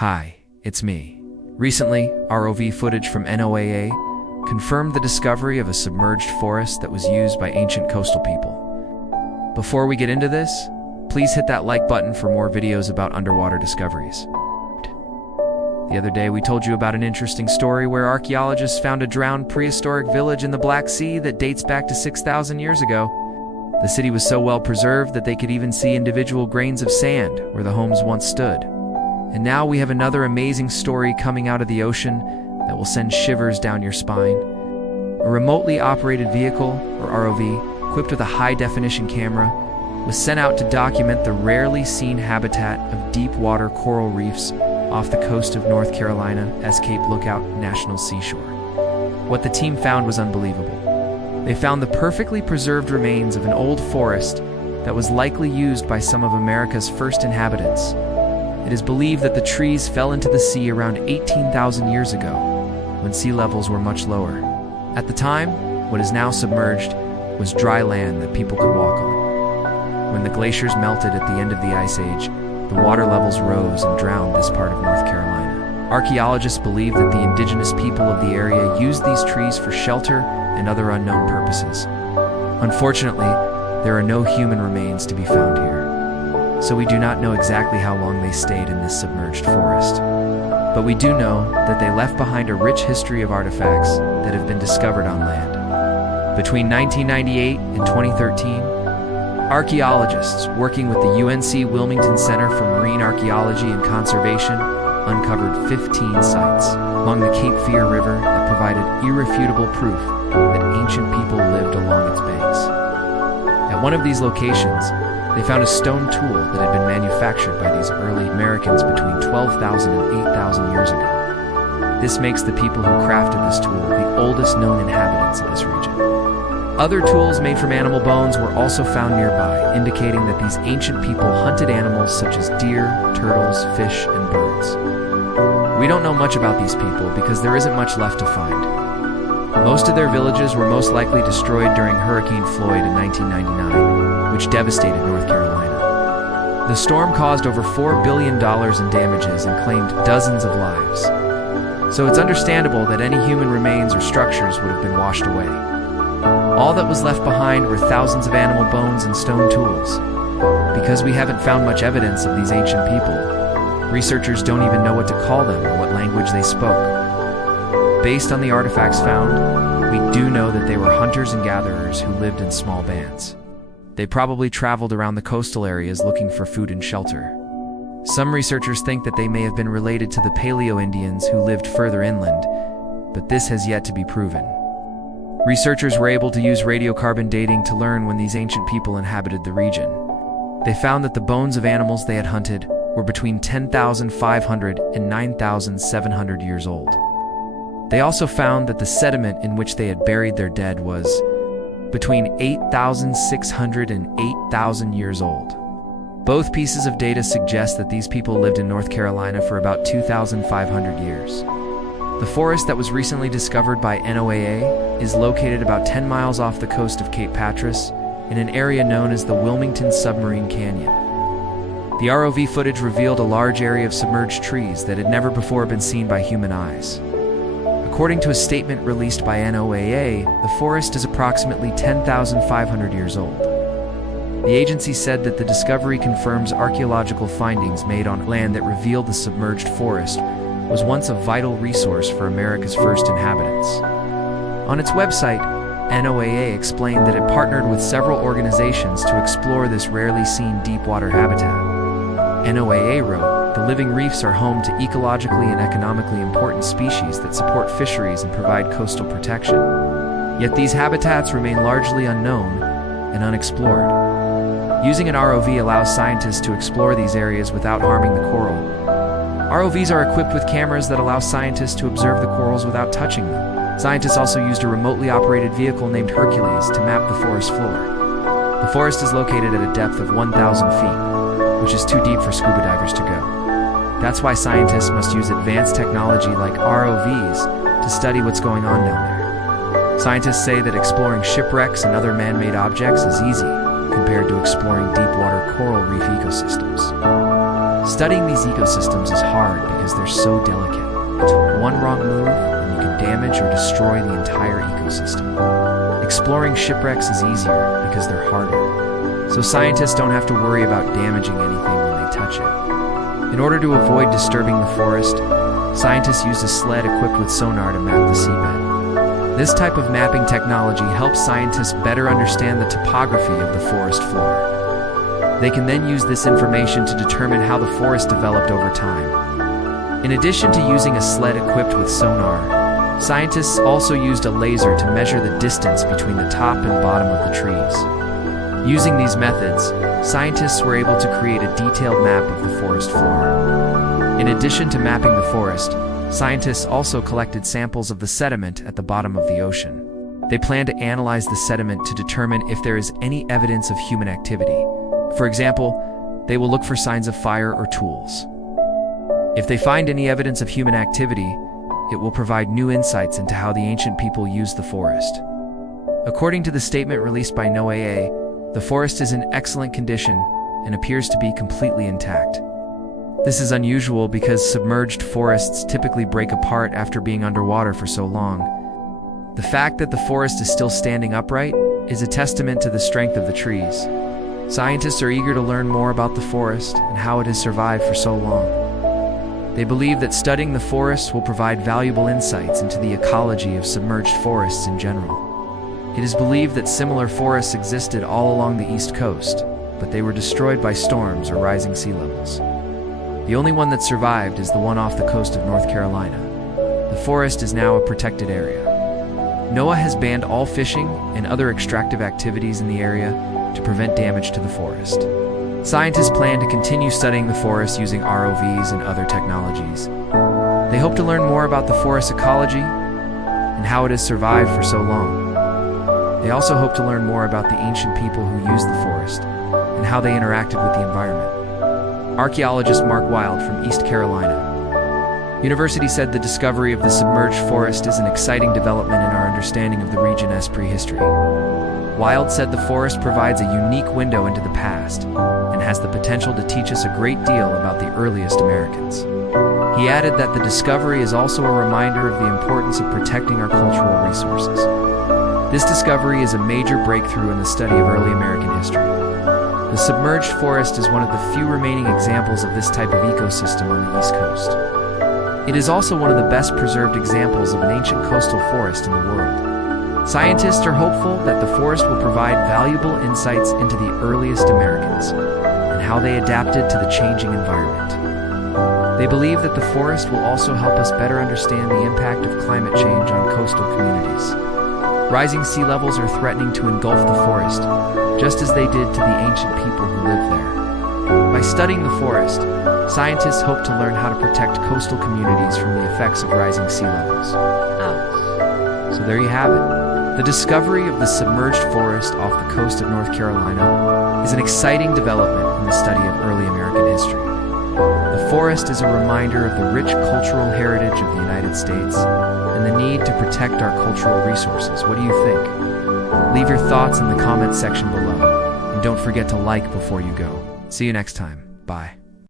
Hi, it's me. Recently, ROV footage from NOAA confirmed the discovery of a submerged forest that was used by ancient coastal people. Before we get into this, please hit that like button for more videos about underwater discoveries. The other day, we told you about an interesting story where archaeologists found a drowned prehistoric village in the Black Sea that dates back to 6,000 years ago. The city was so well preserved that they could even see individual grains of sand where the homes once stood. And now we have another amazing story coming out of the ocean that will send shivers down your spine. A remotely operated vehicle, or ROV, equipped with a high-definition camera, was sent out to document the rarely seen habitat of deep-water coral reefs off the coast of North Carolina as Cape Lookout National Seashore. What the team found was unbelievable. They found the perfectly preserved remains of an old forest that was likely used by some of America's first inhabitants. It is believed that the trees fell into the sea around 18,000 years ago, when sea levels were much lower. At the time, what is now submerged was dry land that people could walk on. When the glaciers melted at the end of the Ice Age, the water levels rose and drowned this part of North Carolina. Archaeologists believe that the indigenous people of the area used these trees for shelter and other unknown purposes. Unfortunately, there are no human remains to be found here, so we do not know exactly how long they stayed in this submerged forest. But we do know that they left behind a rich history of artifacts that have been discovered on land. Between 1998 and 2013, archaeologists working with the UNC Wilmington Center for Marine Archaeology and Conservation uncovered 15 sites along the Cape Fear River that provided irrefutable proof that ancient people lived along its banks. At one of these locations, they found a stone tool that had been manufactured by these early Americans between 12,000 and 8,000 years ago. This makes the people who crafted this tool the oldest known inhabitants of this region. Other tools made from animal bones were also found nearby, indicating that these ancient people hunted animals such as deer, turtles, fish, and birds. We don't know much about these people because there isn't much left to find. Most of their villages were most likely destroyed during Hurricane Floyd in 1999, which devastated North Carolina. The storm caused over $4 billion in damages and claimed dozens of lives. So it's understandable that any human remains or structures would have been washed away. All that was left behind were thousands of animal bones and stone tools. Because we haven't found much evidence of these ancient people, researchers don't even know what to call them or what language they spoke. Based on the artifacts found, we do know that they were hunters and gatherers who lived in small bands. They probably traveled around the coastal areas looking for food and shelter. Some researchers think that they may have been related to the Paleo-Indians who lived further inland, but this has yet to be proven. Researchers were able to use radiocarbon dating to learn when these ancient people inhabited the region. They found that the bones of animals they had hunted were between 10,500 and 9,700 years old. They also found that the sediment in which they had buried their dead was between 8,600 and 8,000 years old. Both pieces of data suggest that these people lived in North Carolina for about 2,500 years. The forest that was recently discovered by NOAA is located about 10 miles off the coast of Cape Patras in an area known as the Wilmington Submarine Canyon. The ROV footage revealed a large area of submerged trees that had never before been seen by human eyes. According to a statement released by NOAA, the forest is approximately 10,500 years old. The agency said that the discovery confirms archaeological findings made on land that revealed the submerged forest was once a vital resource for America's first inhabitants. On its website, NOAA explained that it partnered with several organizations to explore this rarely seen deep-water habitat. NOAA wrote, "The living reefs are home to ecologically and economically important species that support fisheries and provide coastal protection. Yet these habitats remain largely unknown and unexplored. Using an ROV allows scientists to explore these areas without harming the coral. ROVs are equipped with cameras that allow scientists to observe the corals without touching them. Scientists also used a remotely operated vehicle named Hercules to map the forest floor. The forest is located at a depth of 1,000 feet, which is too deep for scuba divers to go. That's why scientists must use advanced technology like ROVs to study what's going on down there. Scientists say that exploring shipwrecks and other man-made objects is easy compared to exploring deep-water coral reef ecosystems. Studying these ecosystems is hard because so delicate. It took one wrong move and you could damage or destroy the entire ecosystem. Exploring shipwrecks is easier because they're harder, so scientists don't have to worry about damaging anything when they touch it. In order to avoid disturbing the forest, scientists use a sled equipped with sonar to map the seabed. This type of mapping technology helps scientists better understand the topography of the forest floor. They can then use this information to determine how the forest developed over time. In addition to using a sled equipped with sonar, scientists also used a laser to measure the distance between the top and bottom of the trees. Using these methods, scientists were able to create a detailed map of the forest floor. In addition to mapping the forest, scientists also collected samples of the sediment at the bottom of the ocean. They plan to analyze the sediment to determine if there is any evidence of human activity. For example, they will look for signs of fire or tools. If they find any evidence of human activity, it will provide new insights into how the ancient people used the forest. According to the statement released by NOAA, the forest is in excellent condition and appears to be completely intact. This is unusual because submerged forests typically break apart after being underwater for so long. The fact that the forest is still standing upright is a testament to the strength of the trees. Scientists are eager to learn more about the forest and how it has survived for so long. They believe that studying the forest will provide valuable insights into the ecology of submerged forests in general. It is believed that similar forests existed all along the East Coast, but they were destroyed by storms or rising sea levels. The only one that survived is the one off the coast of North Carolina. The forest is now a protected area. NOAA has banned all fishing and other extractive activities in the area to prevent damage to the forest. Scientists plan to continue studying the forest using ROVs and other technologies. They hope to learn more about the forest ecology and how it has survived for so long. They also hope to learn more about the ancient people who used the forest and how they interacted with the environment. Archaeologist Mark Wild from East Carolina University said the discovery of the submerged forest is an exciting development in our understanding of the region's prehistory. Wild said the forest provides a unique window into the past and has the potential to teach us a great deal about the earliest Americans. He added that the discovery is also a reminder of the importance of protecting our cultural resources. This discovery is a major breakthrough in the study of early American history. The submerged forest is one of the few remaining examples of this type of ecosystem on the East Coast. It is also one of the best preserved examples of an ancient coastal forest in the world. Scientists are hopeful that the forest will provide valuable insights into the earliest Americans and how they adapted to the changing environment. They believe that the forest will also help us better understand the impact of climate change on coastal communities. Rising sea levels are threatening to engulf the forest, just as they did to the ancient people who lived there. By studying the forest, scientists hope to learn how to protect coastal communities from the effects of rising sea levels. So there you have it. The discovery of the submerged forest off the coast of North Carolina is an exciting development in the study of early American history. The forest is a reminder of the rich cultural heritage of the United States and the need to protect our cultural resources. What do you think? Leave your thoughts in the comments section below, and don't forget to like before you go. See you next time. Bye.